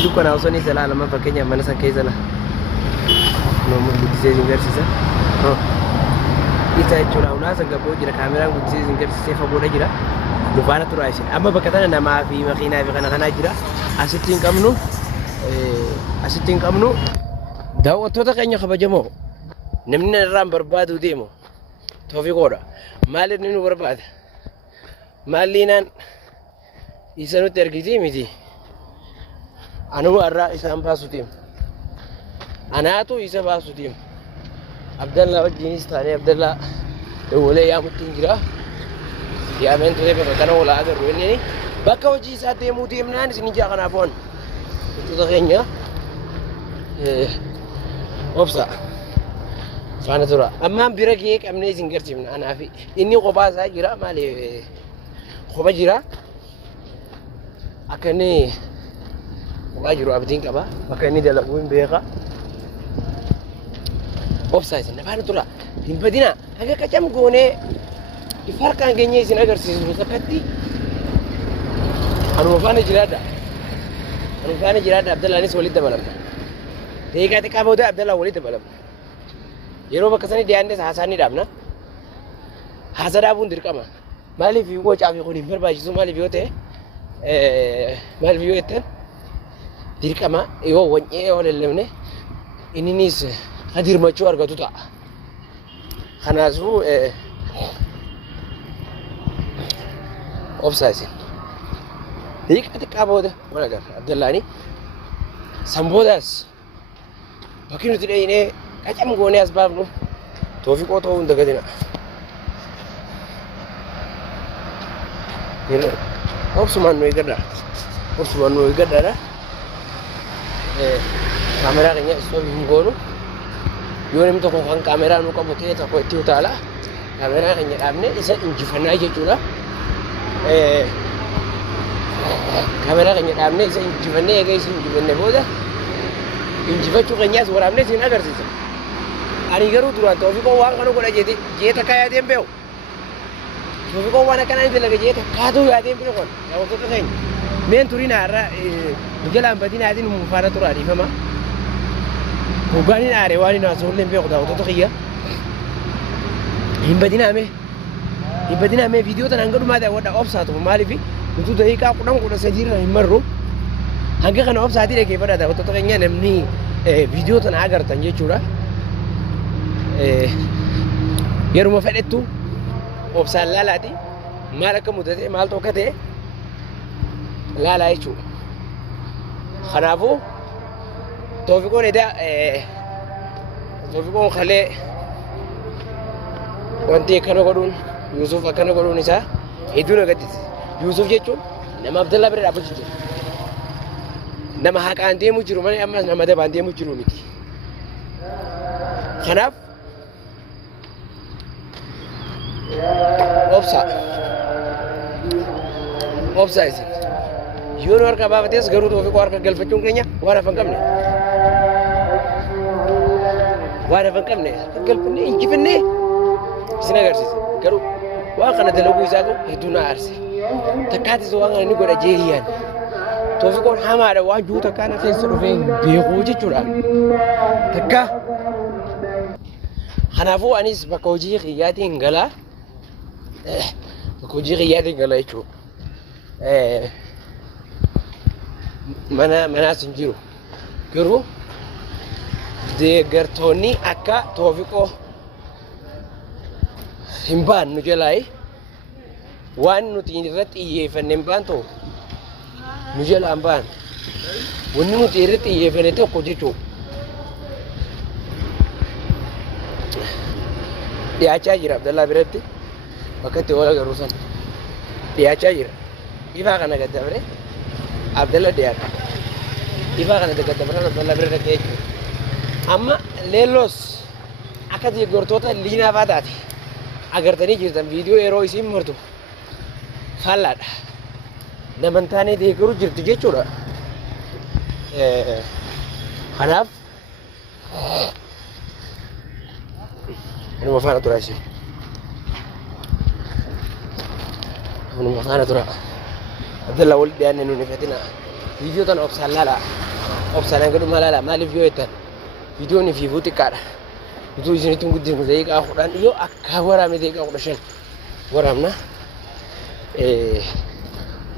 Kana osoo ni sala lama fakkeenya mana san keessa la nomu guddisee zingarsiisa isa jechuudha unaasa gaboo jira kaameraan guddisee zingarsiisee fagoodha jira dufaana turaa isin amma bakka tana namaa fi makiinaa fi kana jira asitti hin qabnu daawwattoota keenya kabajamoo namni irraan barbaadu deemo Toofiqoodha maal inni nu barbaada maallinaan isa nutti ergitii miti anu arra isaan baasutiin anaatu isa baasutiin Abdallah wajjinis taanee Abdallah dawwalee yaamuttiin jira yaameen tuutee bakka kana wala agarru inni bakka hojii isaa deemuu deemnaan isin ijaa kanaaf waan tuuta keenya obsa faana tura ammaan bira gahee qabnee isin garsiifna anaafi inni kophaa isaa jira maali kopha jira akka inni kophaa jiru abdiin qaba bakka inni dalaguu hin beeka obsa isin faana tura hin badina hanga qacam goonee farqaan keenya isin agarsiisnu takkatti anuma faana jiraadha Abdallaanis walitti dabalamna deegaa xiqqaa booda Abdallah walitti dabalamna yeroo bakka sanii dhiyaannes haasaa ni dhaabna haasaa dhaabuun dirqama maaliif wocaa fi kun hin barbaachisu maaliif yoo ta'e maaliif yoo jettan dirqama yoo wanyee yoo lallabne inninis hadirmachuu argatu ta'a kanaafuu obsa isin deegaa xiqqaa booda wal agarra Abdallaani sanboodaas bakki nuti dhayinee qacam goonee as baafnu Toofiqoo ta'uu hin dagatina obsumaan nu eeggadhaadha kaameraa keenya istoof hin goonu yoo namni tokko kan kaameraa nu qabu ta'e tokko itti utaala kaameraa keenya dhaabne isa injifannaa jechuudha kaameraa keenya dhaabne isa injifannee eega isin injifanne booda injifachuu keenyaas waraabne isin agarsiisa ani garuu duraan Toofiqoo waan kana godha jeeta kaa yaadeen beeku Toofiqoo waan akkanaa ni dalaga jeeta kaatuu yaadeen beeku daawwattoota keenya meen turin har'a jalaan badinaatiin faana turaa dhiifama hoggaaniin aaree waan hin haasofne beeku daawwattoota kiyya hin badinaame viidiyoo tan hanga dhumaa daawwadha obsaatu maaliif nutu daqiiqaa 10-13 irra hin marru hanga kana obsaatii dhaggeeffadha daawwattoota keenya namni viidiyoo tan agartan jechuudha yeruma fedhettu obsaan laalaati maal akka mudate maal tokko ta'e laalaa jechuudha kanaafuu Toofiqoon Toofiqoon kalee wanti akkana godhuun Yuusuf akkana godhuun isaa hedduu na gaddisiise Yuusuf jechuun nama Abdallaa bira dhaabbachuu jiru nama haqaan deemu jiru malee ammas nama dabaan deemu jiru miti kanaaf obsa isin yoo nu harka baafates garuu Toofiqoo harka galfachuun keenya waan hafan qabne harka galfannee injifannee isin agarsiisa garuu waan kana dalaguu isaa hedduu na aarse takkaatis waan kana ni godha jeeriyaan Toofiqoon hamaadha waan juu takkaan keessa dhufee beekuu jechuudha takka kanaafuu anis bakka hojii xiyyaatiin galaa jechuudha manaas hin jiru garuu deeggartoonni akka Toofiqoo hin baannu jalaayi waan nuti irratti xiyyeeffanne hin baan ta'u nu jalaa hin baan wanni nuti irratti xiyyeeffanne tokko jechuudha dhiyaachaa jira Abdallaa biratti bakka itti oola garuu san dhiyaachaa jira ifaa kana gaddabre Abdallaa dhiyaata ifaa kana gaddabre Abdallaa bira dhaqee jechuudha amma leelloos akka deeggartoota liinaa faa taate agartanii jirtan viidiyoo yeroo isiin martu fallaadha namantaanee deeggaruu jirtu jechuudha kanaaf anuma faana tura isin anuma faana tura Abdallaa wal dhiyaanne nuun ifatina viidiyoo tana obsaan laalaa obsaan hanga dhumaa laala maaliif yoo jettan viidiyoon fi xiqqaadha. Utuu isinitti hin guddifne daqiiqaa 10 yoo akka waraabne daqiiqaa 15 waraabna.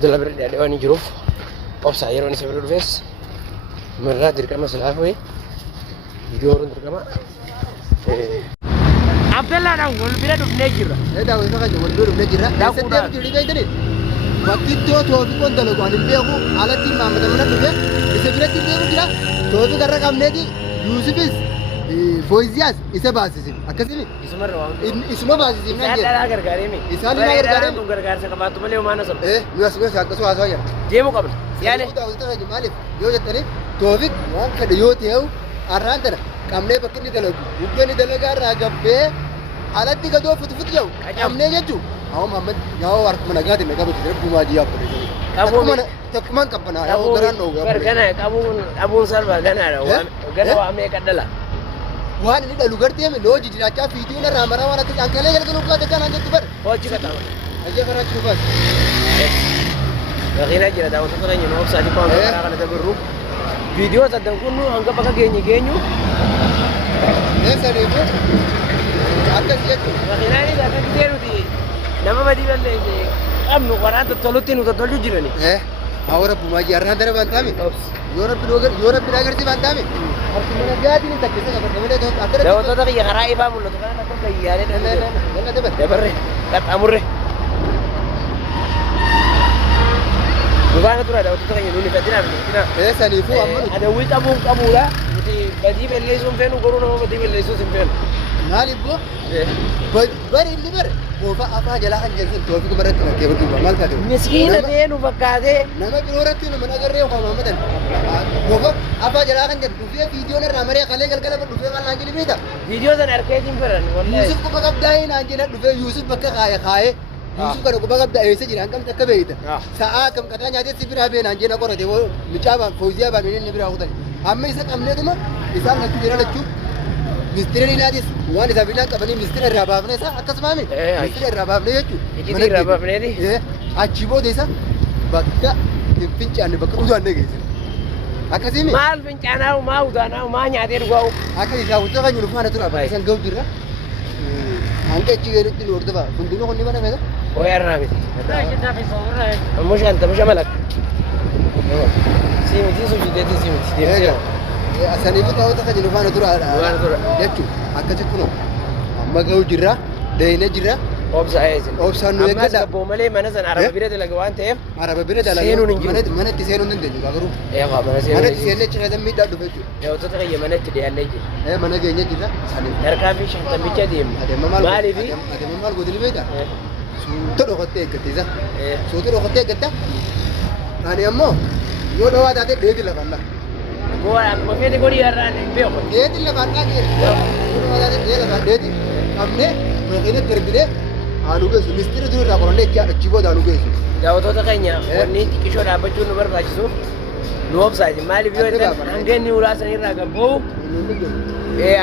Dala bira dhiyaadhee waan jiruuf obsaa yeroon isa bira dhufes mirraa dirqama silaa fo'ee viidiyoo horuun dirqama. Abdallaadhaan wal bira dhufnee jirra. Daawwii fakkii wal bira dhufnee jirra. Daawwii jirri beektanii bakki toofi kun dalagu ani beeku alatti maammata mana dhufe isa biratti deemu jira toofi garra qabneeti Yuusufis Fooyiziyaas isa baasise akkasimi isuma baasise nan jedha. Isaan gargaareemi. Isaan gargaareemi. Kun gargaarsa qabaatu malee homaa na soba. Nuus akkasuma haasawaa jira. Deemu qabna. Yaale. Maaliif yoo jettanii toofi waan fedhe yoo ta'u arraan tana qabnee bakki inni dalagu bubbeen dalagaa irraa gabbee alatti gadoo futu jiru qabnee jechuun awwa Muhammad yaa warra nagaati na qabu jira bumaa diyaa fudhate. Takkumaan qabbanaa yaa garaan dhoobu. Bargana qabuun salphaa ganaadha. Gana waa meeqa dhala. Waan inni dhalu gartee loo jijjiirachaa fiidiyoon irraa maraa waan akka ankalee jalqabu qabatee kanaan jettu bara. Hojii katama. Ajjee karaa jiru baas. Baqiinaa jira daawwattoota keenya nu obsaa dhibbaa hanga karaa kana dabarru. Viidiyoo saddan kun hanga bakka geenyu. Saniifu akkas jechuudha. Baqiinaan isaa akka gisee nuti nama badii balleesse qabnu waraanta tolutti nu tolchu jirani. Awwaara bumaa jaarraan dara bantaami. Yoo rabbi agarsiis bantaami. Harkuma gaatiin takkisa qabatamalee akka daawwattoota kiyya karaa ifaa mul'atu kana akka gayyaalee dabarre qaxxaamurre. Dubaana tura daawwattoota keenya nuuni fedhinaaf. Saniifuu amma adawwii qabuudha. Nuti badii balleessuu hin feenu garuu nama badii balleessuus hin feenu. Maaliif boo? Bari inni bare goofa afaa jalaa kan jalsin toofi kumarratti bakkee bakki maal taate? Miskiina ta'ee nu fakkaatee. Nama biroorratti nama nagarree homaa maamatan. Goofa afaa jalaa kan jalsi dhufee viidiyoon irraa maree kalee galgala dhufee maal naan jedhi beekta? Viidiyoo sana arkeetiin firan. Yuusuf quba qabdaa'ee naan jedha dhufee Yuusuf bakka kaayee. Yuusuf kana quba qabdaa eessa jira hanqamti akka beekta. Sa'aa kam qaxaa nyaatee si biraa bee naan jedha qorate micaa fooziyaa baanee inni biraa kutan. Amma isa qabneetuma isaan natti jira lachuu. Ministeera Dinaatis waan isaa bilaan qabanii ministeera irraa baafnee isaa akkasumaami. Ministeera irraa baafnee jechuudha. Iccitii irraa baafneeti. Achi booda isa bakka hin fincaanne bakka udaannee geessine. Akkasimi. Maal fincaanaa maa udaanaa maa nyaatee dhugaa'u. Akka isaa hojii kan jiru faana tura bakka isaan ga'u jirra. Hanga achi gadi nu hordofaa hundinuu kunni mana feesa. Ooyyaa irraa miti. Ammoo shantama shamalakka. Siimiti suujideeti siimiti deemsee. Saniifu ta'uuta kan jiru faana tura jechuudha. Akkasi kunoo amma ga'u jirra deeyinee jirra. Obsaa eesin. Obsaan nu eeggadha. Ammas gabboo malee mana sana araba bira dalaga waan ta'eef. Araba bira dalaga. Seenuun hin jiru. Manatti seenuun hin dandeenyu garuu. Mana seenuu. Manatti seennee cirratan miidhaa dhufe jechuudha. Daawwattoota kiyya manatti dhiyaannee jira. Mana keenya jirra. Harkaa fi shantamicha deemna. Maaliifi? Adeema maal godhini beektaa? Suuta dhokattee eeggattisa. Suuta dhokattee eeggatta. Ani ammoo yoo dhawaa taate dheeti lafaan lafa. Akkuma feete godhii har'aan hin beeku. Dheeti lafaan lafa. Yoo dhawaa taate dheeti lafaan dheeti. Qabnee makiinatti darbinee haanu geessu. Ministeera dur irraa qorannee achi booda haanu geessu. Daawwattoota keenya wanni xiqqishoo dhaabbachuun nu barbaachisuuf nu obsaati. Maaliif yoo jedhan hanga inni ulaasanii irraa gabboo'u.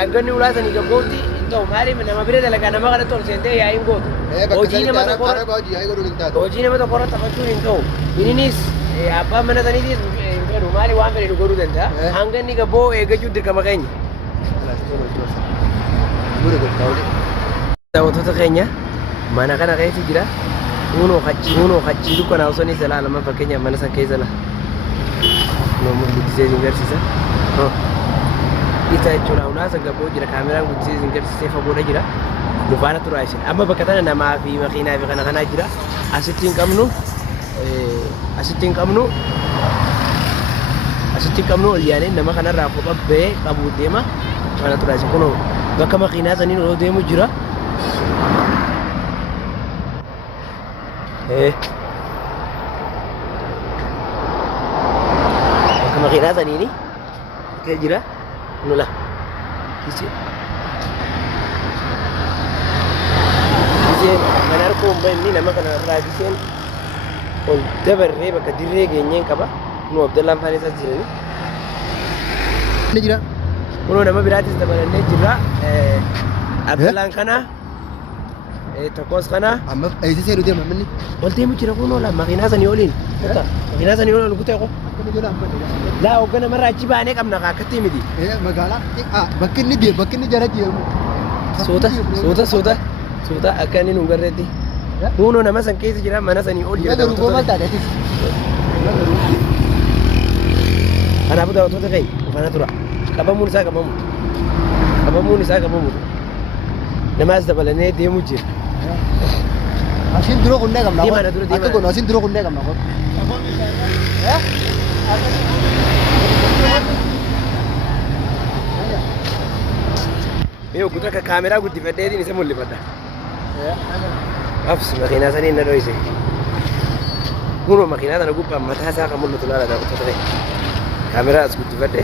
Hanga inni ulaasanii gabboo'utti ta'u maaliif nama bira dalagaa nama kanatti ol seentee yaa'iin gootu. Hojii nama tokko irratti taphachuun hin ta'u. Innis abbaan mana saniitiis hin fedhu maali waan fedhe godhuu danda'a. Hanga inni gabboo'u eeggachuun dirqama keenya. Daawwattoota keenya mana kana keessa jira. Kunoo hachii dukkanaa osoo inni isa ilaalaman fakkeenyaaf mana san keessa nama guddisee isin garsiisa. Isa jechuudha ulaasa gabboo jira kaameraan guddisee isin garsiisee fagoodha jira. Nu faana turaa isin amma bakka tana namaa fi makiinaa fi kana kanaa jira. Asitti hin qabnu ol yaanee nama kanarraa kophaa ba'ee qabuu deema. Faana turaa isin kunoo bakka makiinaa saniin ol deemu jira. Bakka makiinaa saniini bakka jira nula giseen mana harkoo hin inni nama kana irraa giseen ol dabarree bakka dirree geenyeen qaba nu Abdallaan faana isaas jirani. Ni jira. Kunoo nama biraatis dabalannee jirra. Abdallaan kana tokkos kana. Amma eeysisee nu deema manni. Ol deemu jira kunoo la makiinaa sanii oliin. Makiinaa sanii ol gutee ko. Akkana jala hambate. Laa hoggana marraa achi baanee qabna akkatti miti. Magaalaa bakki inni deemu bakki inni jala deemu. Suuta akka inni nu garreetti. Kunoo nama san keessa jira mana sanii ol jira. Garuu gooma taadhatis. Kanaafuu daawwattoota keenya ufana tura. Qabamuun isaa qabamu. Namaas dabalanee deemu jira. Asin duro kunnee qabna. Deemaa dura Akka goonu asin duro kunnee qabna. Mee oguu takka kaameraa guddifadheetiin isa mul'ifadha. Abs makiinaa sanii na dho'ise. Kunoo makiinaa sana gubbaan mataa isaa kan mul'atu laala daawwattoota ta'e. Kaameraa as guddifadhe.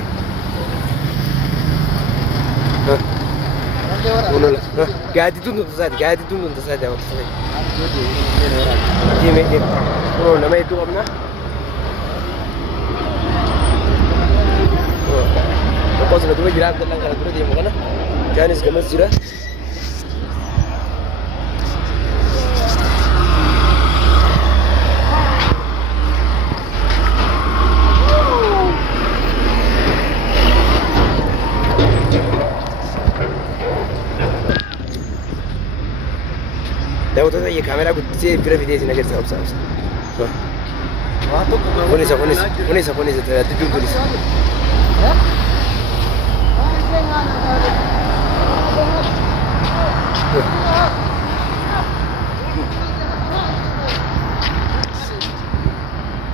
Gaadituun tuntusaati daawwattoota ta'e. Deeme. Kunoo nama hedduu qabna. Tokko asuma dura jira Abdallaan kana dura deemu kana. Jaanis gamas jira. Daawwattoota ta'e kaameraa guddisee bira fidee isin agarsiisa obsa. Kunis dudduun kunis.